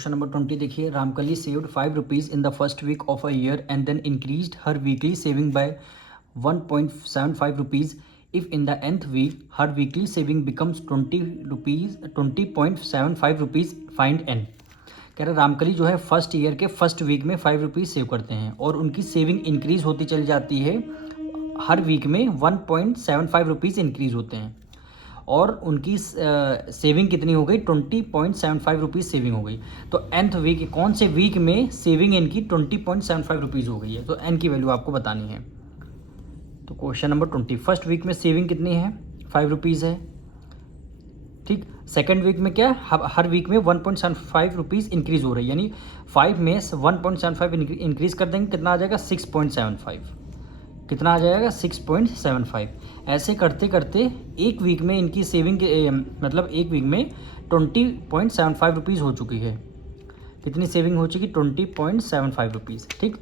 Question number 20 देखिए, Ramkali saved 5 rupees in the first week of a year and then increased her weekly saving by 1.75 rupees. If in the nth week her weekly saving becomes 20.75 rupees, find n. कह रहे रामकली जो है first year के first week में 5 rupees save करते हैं और उनकी सेविंग इंक्रीज होती चली जाती है, हर वीक में 1.75 रुपीज़ इंक्रीज होते हैं और उनकी सेविंग कितनी हो गई, 20.75 रुपीज़ सेविंग हो गई. तो nth वीक, कौन से वीक में सेविंग इनकी 20.75 रुपीज़ हो गई है, तो n की वैल्यू आपको बतानी है. तो क्वेश्चन नंबर 20, फर्स्ट वीक में सेविंग कितनी है, 5 रुपीज़ है. ठीक, सेकेंड वीक में क्या है, हर वीक में 1.75 रुपीज़ इंक्रीज़ हो रही है, यानी 5 में 1.75 इंक्रीज़ कर देंगे, कितना आ जाएगा 6.75. कितना आ जाएगा 6.75. ऐसे करते करते एक वीक में इनकी सेविंग मतलब एक वीक में 20.75 रुपीज़ हो चुकी है. कितनी सेविंग हो चुकी, 20.75 रुपीज़. ठीक,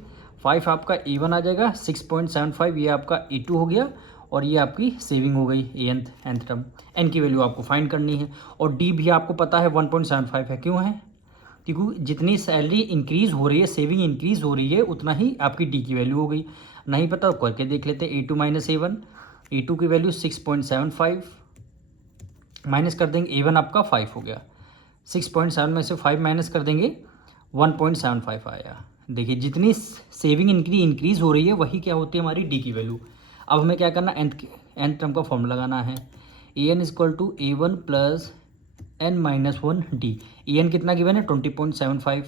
5 आपका A1 आ जाएगा, 6.75 ये आपका A2 हो गया और ये आपकी सेविंग हो गई nth टर्म. n की वैल्यू आपको फाइंड करनी है और d भी आपको पता है 1.75 है. क्यों है, क्योंकि जितनी सैलरी इंक्रीज़ हो रही है, सेविंग इंक्रीज़ हो रही है, उतना ही आपकी डी की वैल्यू हो गई. नहीं पता तो करके देख लेते हैं. A2 माइनस A1, A2 की वैल्यू 6.75 माइनस कर देंगे, A1 आपका 5 हो गया. 6.7 में से 5 माइनस कर देंगे, 1.75 आया. देखिए जितनी सेविंग इंक्रीज़ हो रही है वही क्या होती है हमारी डी की वैल्यू. अब हमें क्या करना, nth टर्म का फॉर्मूला लगाना है. an equal to A1 plus n minus 1 D. an कितना गिवन है, 20.75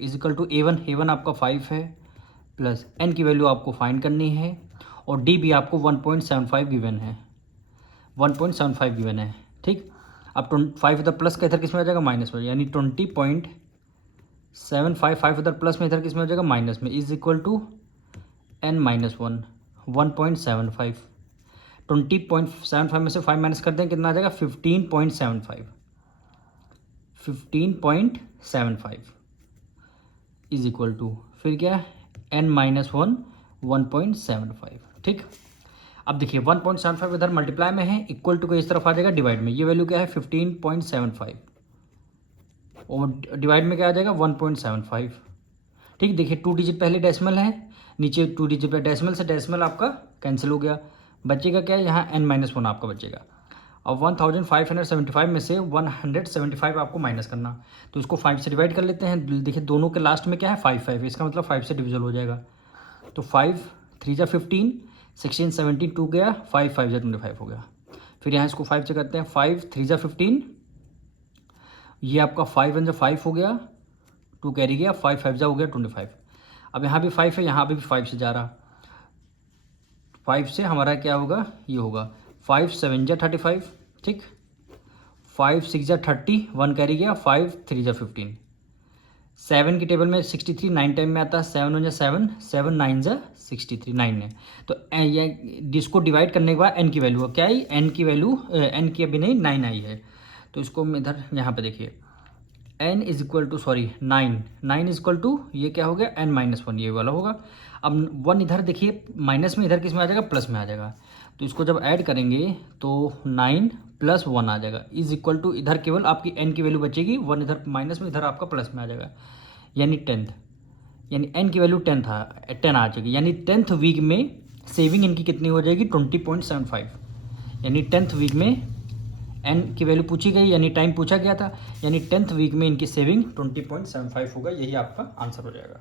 इज इक्वल टू A1 आपका 5 है प्लस n की वैल्यू आपको फाइंड करनी है और d भी आपको 1.75 गिवन है, 1.75 गिवन है. ठीक, अब 5 इधर प्लस का इधर किस में आ जाएगा, माइनस में, यानी 20.75 5 इधर प्लस में इधर किस में हो जाएगा, माइनस में, is equal to n minus 1.75. 20.75 में से 5 माइनस कर दें, कितना आ जाएगा 15.75 इज इक्वल टू फिर क्या n माइनस 1.75. ठीक, अब देखिए 1.75 इधर मल्टीप्लाई में है, इक्वल टू को इस तरफ आ जाएगा डिवाइड में. ये वैल्यू क्या है 15.75 और डिवाइड में क्या आ जाएगा 1.75. ठीक, देखिए 2 डिजिट पहले डेसिमल है, नीचे 2 डिजिट पे डेसिमल से डेसिमल आपका कैंसिल हो गया. बचेगा क्या, यहाँ n माइनस 1 आपका बचेगा. अब 1575 में से 175 आपको माइनस करना, तो इसको 5 से डिवाइड कर लेते हैं. देखिए दोनों के लास्ट में क्या है 5, इसका मतलब 5 से डिविजल हो जाएगा. तो 5 3 जा 15, 16 17 2 गया, 5 5 जा 25 हो गया. फिर यहाँ इसको 5 से करते हैं, 5 3 जा 15, ये आपका 5 1 जा 5 हो गया, 2 कैरी गया, 5 5 जा हो गया 25. अब यहाँ भी 5 है, यहाँ भी 5 से जा रहा, 5 से हमारा क्या होगा, ये होगा 5 7 जा 35. ठीक, 5 6 जा 30, 1 कैरी गया, 5 3 जा 15. 7 की टेबल में 63 9 टाइम में आता है, 7 1 जा 7, 7 9 जा 63, 9 है. तो ये जिसको डिवाइड करने के बाद n की वैल्यू क्या आई, n की वैल्यू n की अभी नहीं 9 आई है. तो इसको इधर यहाँ पे देखिए n is equal to 9 is equal to ये क्या हो गया n माइनस 1, ये वाला होगा. अब 1 इधर देखिए माइनस में, इधर किस में आ जाएगा, प्लस में आ जाएगा. तो इसको जब ऐड करेंगे तो 9 प्लस 1 आ जाएगा, इज इक्वल टू इधर केवल आपकी n की वैल्यू बचेगी, 1 इधर माइनस में, इधर आपका प्लस में आ जाएगा, यानी 10th, यानी n की वैल्यू 10 आ जाएगी. यानी 10th वीक में सेविंग इनकी कितनी हो जाएगी 20.75. यानी 10th वीक में n की वैल्यू पूछी गई, यानी टाइम पूछा गया था, यानी 10th वीक में इनकी सेविंग 20.75 होगा. यही आपका आंसर हो जाएगा.